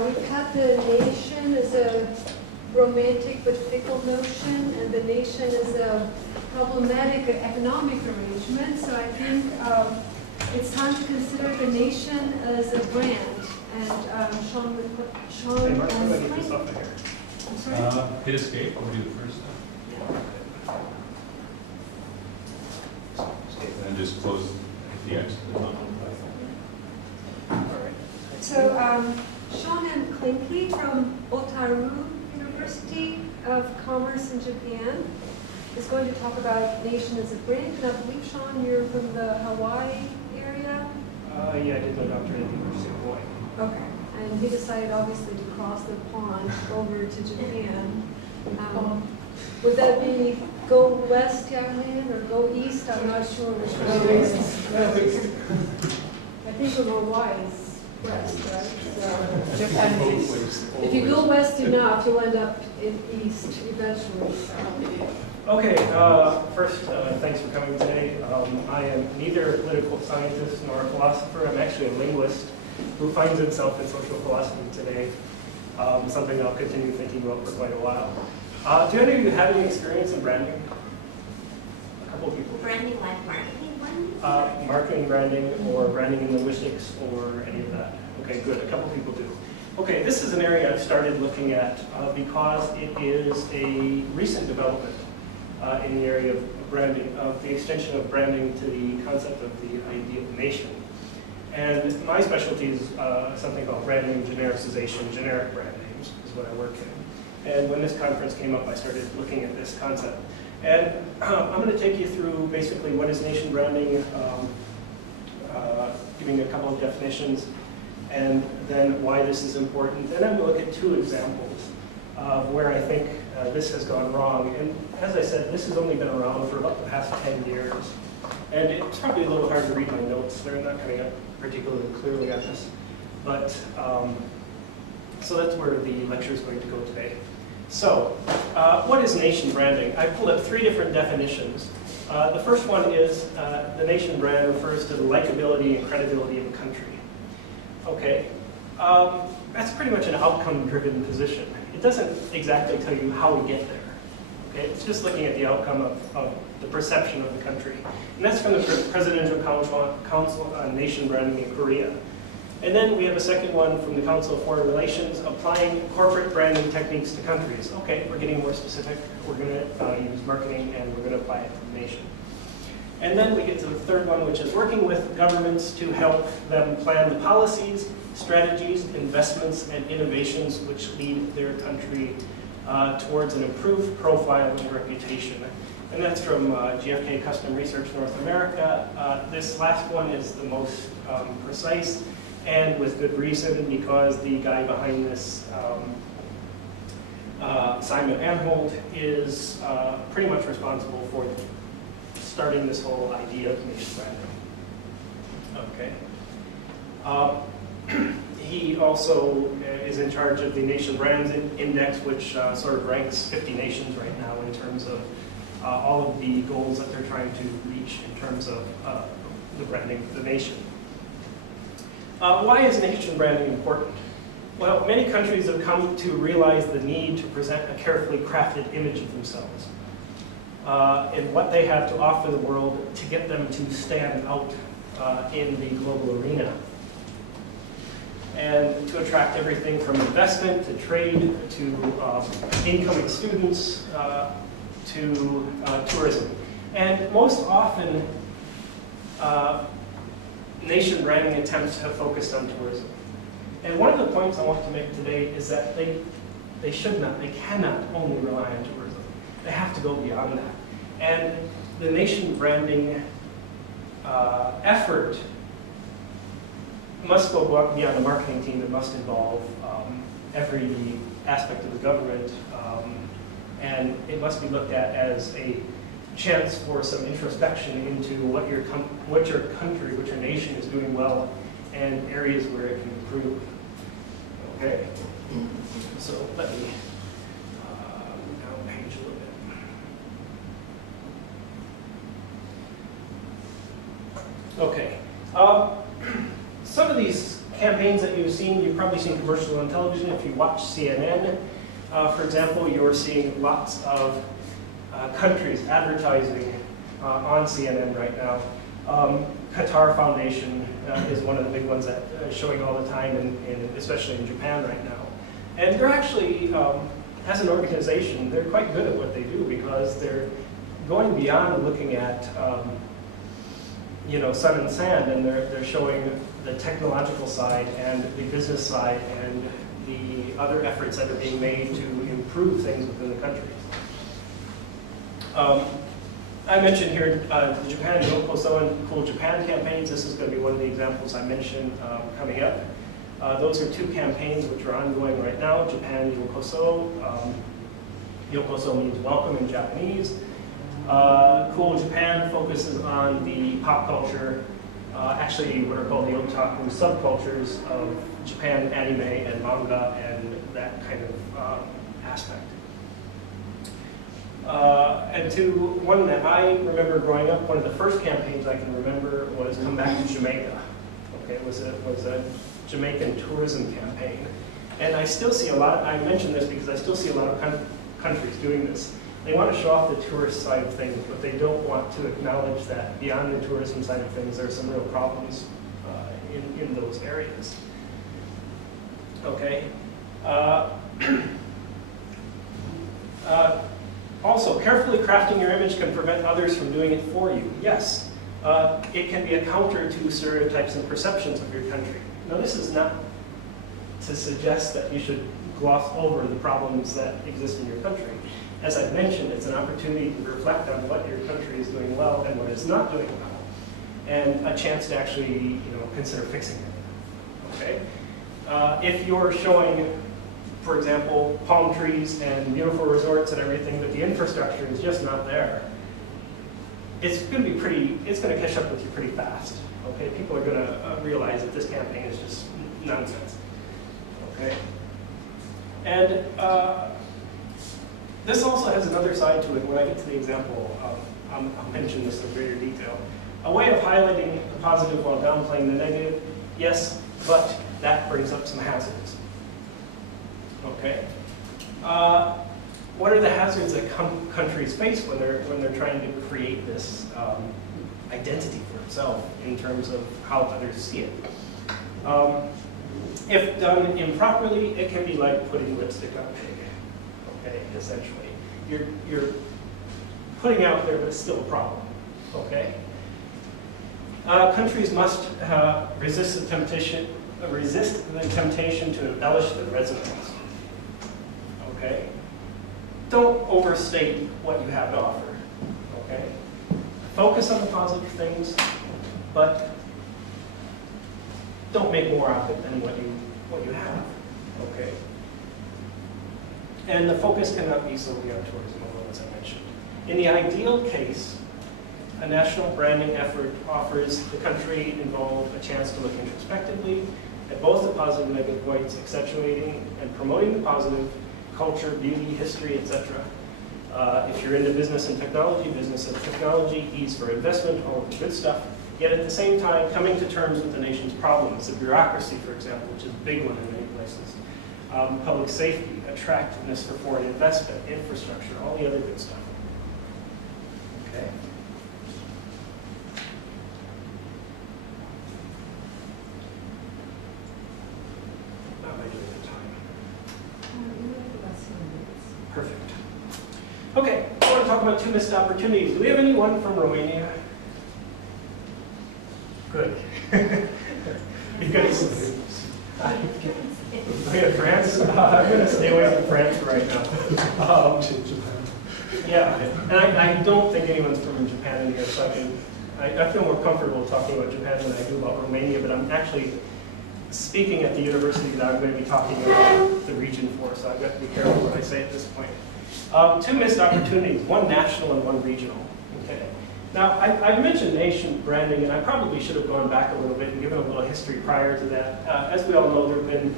we've had the nation as a romantic but fickle notion, and the nation is a problematic economic arrangement. So I think it's time to consider the nation as a brand. And Shawn would put Shawn Mark, I'm as going to get this off of here. I'm sorry? Hit escape, we'll do the first time. And just close the X. So Shawn and Clankie from Otaru University of Commerce in Japan is going to talk about nation as a brand. And I believe, Shawn, you're from the Hawaii area? Yeah, I did my doctorate at the University of Hawaii. Okay. And he decided, obviously, to cross the pond over to Japan. Would that be go west, Yaman, or go east? I'm not sure which way it is. I think from Hawaii is west, right? So Japan is east. If you go west enough, you'll end up in east eventually. So. Okay, first, thanks for coming today. I am neither a political scientist nor a philosopher. I'm actually a linguist who finds himself in social philosophy today, something I'll continue thinking about for quite a while. Do any of you have any experience in branding? A couple of people. Branding like marketing one? Marketing branding or branding in linguistics or any of that. Okay, good. A couple of people do. Okay, this is an area I've started looking at because it is a recent development in the area of branding, of the extension of branding to the concept of the idea of nation. And my specialty is something called branding genericization. Generic brand names is what I work in. And when this conference came up, I started looking at this concept. And I'm going to take you through basically what is nation branding, giving a couple of definitions, and then why this is important. Then I'm going to look at two examples of where I think this has gone wrong. And as I said, this has only been around for about the past 10 years. And it's probably a little hard to read my notes. They're not coming up particularly clearly on this. But, so that's where the lecture is going to go today. So, what is nation branding? I pulled up 3 different definitions. The first one is the nation brand refers to the likability and credibility of a country. Okay, that's pretty much an outcome-driven position. It doesn't exactly tell you how we get there. Okay, it's just looking at the outcome of the perception of the country. And that's from the Presidential Council on Nation Branding in Korea. And then we have a second one from the Council of Foreign Relations, applying corporate branding techniques to countries. Okay, we're getting more specific. We're going to use marketing and we're going to apply it to the nation. And then we get to the third one, which is working with governments to help them plan the policies, strategies, investments, and innovations which lead their country towards an improved profile and reputation. And that's from GfK Custom Research North America. This last one is the most precise, and with good reason, because the guy behind this, Simon Anhold, is pretty much responsible for starting this whole idea of nation branding. Okay. He also is in charge of the Nation Brands Index, which sort of ranks 50 nations right now in terms of all of the goals that they're trying to reach in terms of the branding of the nation. Why is nation branding important? Well, many countries have come to realize the need to present a carefully crafted image of themselves and what they have to offer the world to get them to stand out in the global arena. And to attract everything from investment to trade to incoming students to tourism. And most often, nation branding attempts have focused on tourism. And one of the points I want to make today is that they should not, they cannot only rely on tourism. They have to go beyond that. And the nation branding effort must go beyond the marketing team. It must involve every aspect of the government, and it must be looked at as a chance for some introspection into what your country, what your nation is doing well, and areas where it can improve. Okay, so let me move down the page a little bit. Okay. Some of these campaigns that you've probably seen commercials on television. If you watch CNN, for example, you're seeing lots of countries advertising on CNN right now. Qatar Foundation is one of the big ones that is showing all the time, especially in Japan right now. And they're actually, as an organization, they're quite good at what they do because they're going beyond looking at sun and sand, and they're showing the technological side and the business side and the other efforts that are being made to improve things within the country. I mentioned here the Japan Yokoso and Cool Japan campaigns. This is going to be one of the examples I mentioned coming up. Those are two campaigns which are ongoing right now. Japan Yokoso. Yokoso means welcome in Japanese. Cool Japan focuses on the pop culture, actually what are called the Otaru subcultures of Japan, anime and manga and that kind of aspect. And to one that I remember growing up, one of the first campaigns I can remember was Come Back to Jamaica. Okay, it was a Jamaican tourism campaign. And I still see a lot, I mention this because I still see a lot of countries doing this. They want to show off the tourist side of things, but they don't want to acknowledge that beyond the tourism side of things, there are some real problems in those areas. Okay. Also, carefully crafting your image can prevent others from doing it for you. Yes, it can be a counter to stereotypes and perceptions of your country. Now, this is not to suggest that you should gloss over the problems that exist in your country. As I've mentioned, it's an opportunity to reflect on what your country is doing well and what it's not doing well, and a chance to actually, consider fixing it. Okay, if you're showing, for example, palm trees and beautiful resorts and everything, but the infrastructure is just not there, it's going to catch up with you pretty fast. Okay, people are going to realize that this campaign is just nonsense. Okay, and this also has another side to it. When I get to the example, I'll mention this in greater detail. A way of highlighting the positive while downplaying the negative, yes, but that brings up some hazards. Okay. What are the hazards that countries face when they're trying to create this identity for themselves in terms of how others see it? If done improperly, it can be like putting lipstick on a pig. Okay, essentially, you're putting out there, but it's still a problem. Okay. Countries must resist the temptation to embellish their resumes. Okay? Don't overstate what you have to offer. Okay? Focus on the positive things, but don't make more of it than what you have. Okay? And the focus cannot be solely on tourism alone, as I mentioned. In the ideal case, a national branding effort offers the country involved a chance to look introspectively at both the positive and negative points, accentuating and promoting the positive, culture, beauty, history, etc. If you're into business and technology, ease for investment, all of the good stuff. Yet at the same time, coming to terms with the nation's problems, the bureaucracy, for example, which is a big one in many places, public safety, attractiveness for foreign investment, infrastructure, all the other good stuff. Okay. How am I doing the time? Perfect. Okay, I want to talk about two missed opportunities. Do we have anyone from Romania? Good. Because we have France. I'm going to stay away from France right now. Yeah, and I don't think anyone's from Japan in here, so I feel more comfortable talking about Japan than I do about Romania, but I'm actually speaking at the university that I'm going to be talking about the region for, so I've got to be careful what I say at this point. Two missed opportunities, one national and one regional. Okay. Now, I've mentioned nation branding, and I probably should have gone back a little bit and given a little history prior to that. As we all know, there have been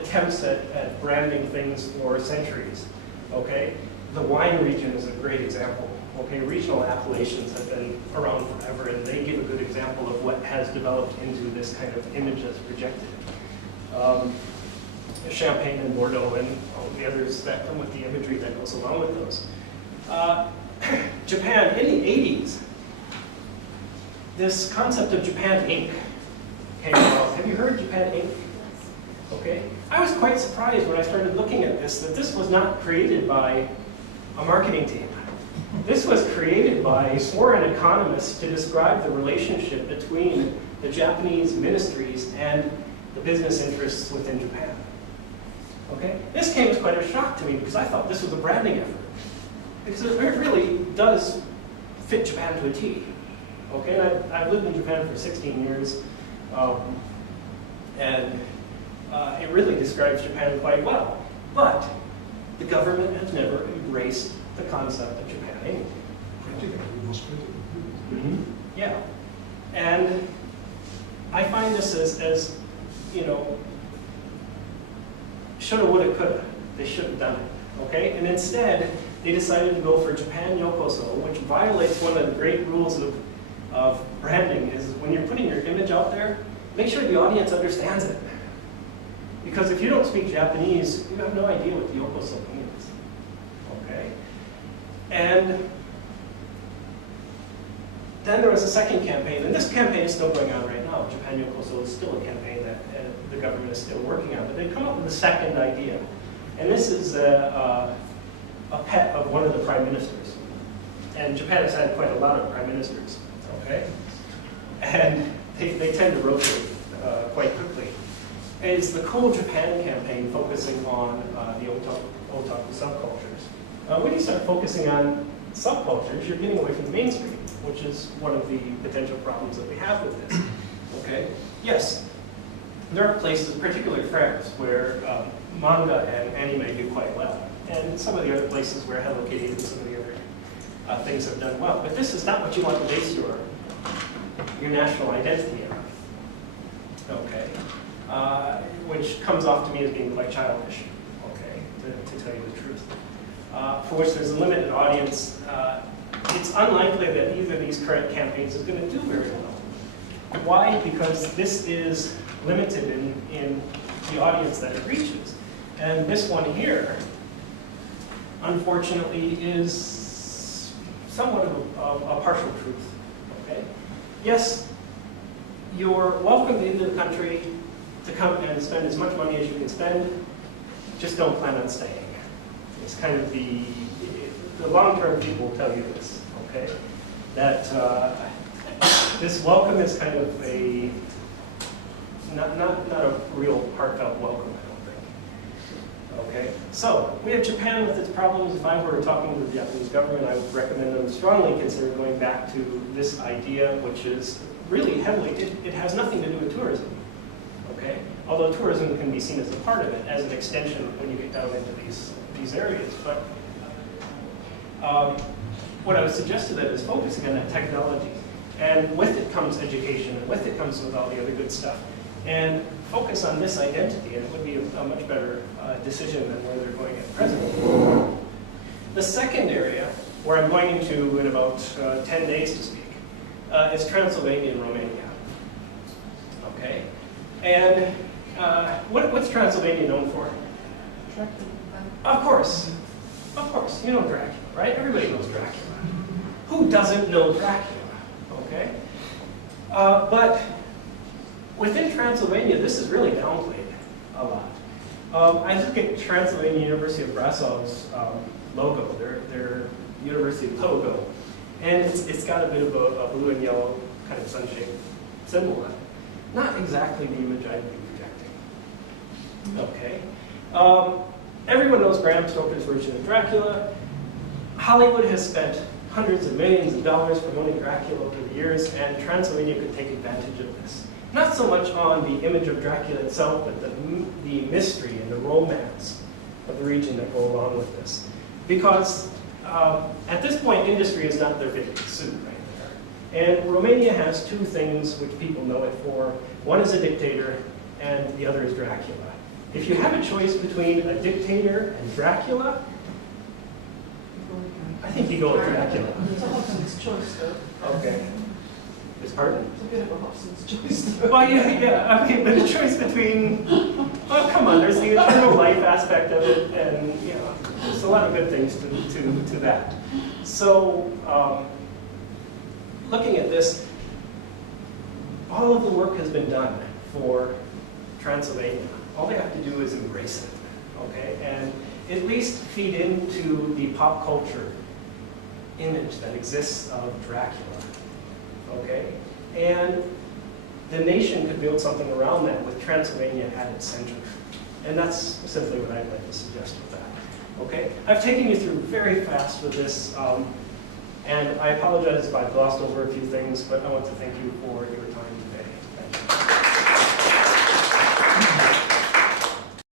attempts at branding things for centuries. Okay, the wine region is a great example. Okay, regional appellations have been around forever, and they give a good example of what has developed into this kind of image that's projected. Champagne and Bordeaux and all the others that come with the imagery that goes along with those. Japan, in the 80s, this concept of Japan Inc. came about. Have you heard Japan Inc.? Okay. I was quite surprised when I started looking at this that this was not created by a marketing team. This was created by foreign economists to describe the relationship between the Japanese ministries and the business interests within Japan. Okay? This came as quite a shock to me because I thought this was a branding effort. Because it really does fit Japan to a T. Okay? And I've lived in Japan for 16 years, and it really describes Japan quite well. But the government has never embraced the concept of Japan Inc. Mm-hmm. Yeah. And I find this as you know, shoulda, woulda, coulda. They should have done it. Okay? And instead, they decided to go for Japan Yokoso, which violates one of the great rules of branding, is when you're putting your image out there, make sure the audience understands it. Because if you don't speak Japanese, you have no idea what the Yokoso means. Okay? And then there was a second campaign, and this campaign is still going on right now. Japan Yokoso is still a campaign that the government is still working on, but they come up with a second idea. And this is a pet of one of the prime ministers. And Japan has had quite a lot of prime ministers, okay? And they tend to rotate quite quickly. It's the Cool Japan campaign focusing on the otaku subcultures. When you start focusing on subcultures, you're getting away from the mainstream, which is one of the potential problems that we have with this. Okay? Yes, there are places, particularly France, where manga and anime do quite well. And some of the other places where Hello Kitty and some of the other things have done well. But this is not what you want to base your national identity on. Okay? Which comes off to me as being quite childish, okay, to tell you the truth. For which there's a limited audience. It's unlikely that either of these current campaigns is going to do very well. Why? Because this is limited in the audience that it reaches. And this one here, unfortunately, is somewhat of a partial truth, okay? Yes, you're welcomed into the country to come and spend as much money as you can spend, just don't plan on staying. It's kind of the long-term people will tell you this, okay? That this welcome is kind of a, not a real heartfelt welcome, I don't think. Okay, so we have Japan with its problems. If I were talking to the Japanese government, I would recommend them strongly consider going back to this idea, which is really heavily, it has nothing to do with tourism. Okay? Although tourism can be seen as a part of it, as an extension when you get down into these areas. But what I would suggest to them is focusing on that technology. And with it comes education, and with it comes with all the other good stuff. And focus on this identity, and it would be a much better decision than where they're going at present. The second area, where I'm going into in about 10 days to speak, is Transylvanian Romania. Okay? And what's Transylvania known for? Dracula. Of course, you know Dracula, right? Everybody knows Dracula. Who doesn't know Dracula? Okay? But within Transylvania, this is really downplayed a lot. I look at Transylvania University of Brassow's logo, their university logo, and it's got a bit of a blue and yellow kind of sun-shaped symbol on it. Not exactly the image I'd be projecting. Okay. Everyone knows Bram Stoker's version of Dracula. Hollywood has spent hundreds of millions of dollars promoting Dracula over the years, and Transylvania could take advantage of this. Not so much on the image of Dracula itself, but the mystery and the romance of the region that go along with this. Because at this point, industry is not their big suit right there. And Romania has two things which people know it for. One is a dictator, and the other is Dracula. If you have a choice between a dictator and Dracula, I think you go with Dracula. It's a Hobson's choice, though. Okay. It's pardon? It's a bit of a Hobson's choice, though. Well, yeah, I mean, but a choice between, well, come on, there's the eternal life aspect of it, and, you know, there's a lot of good things to that. So, looking at this, all of the work has been done for Transylvania. All they have to do is embrace it, okay? And at least feed into the pop culture image that exists of Dracula, okay? And the nation could build something around that with Transylvania at its center. And that's simply what I'd like to suggest with that, okay? I've taken you through very fast with this, and I apologize if I glossed over a few things, but I want to thank you for your time today. Thank you.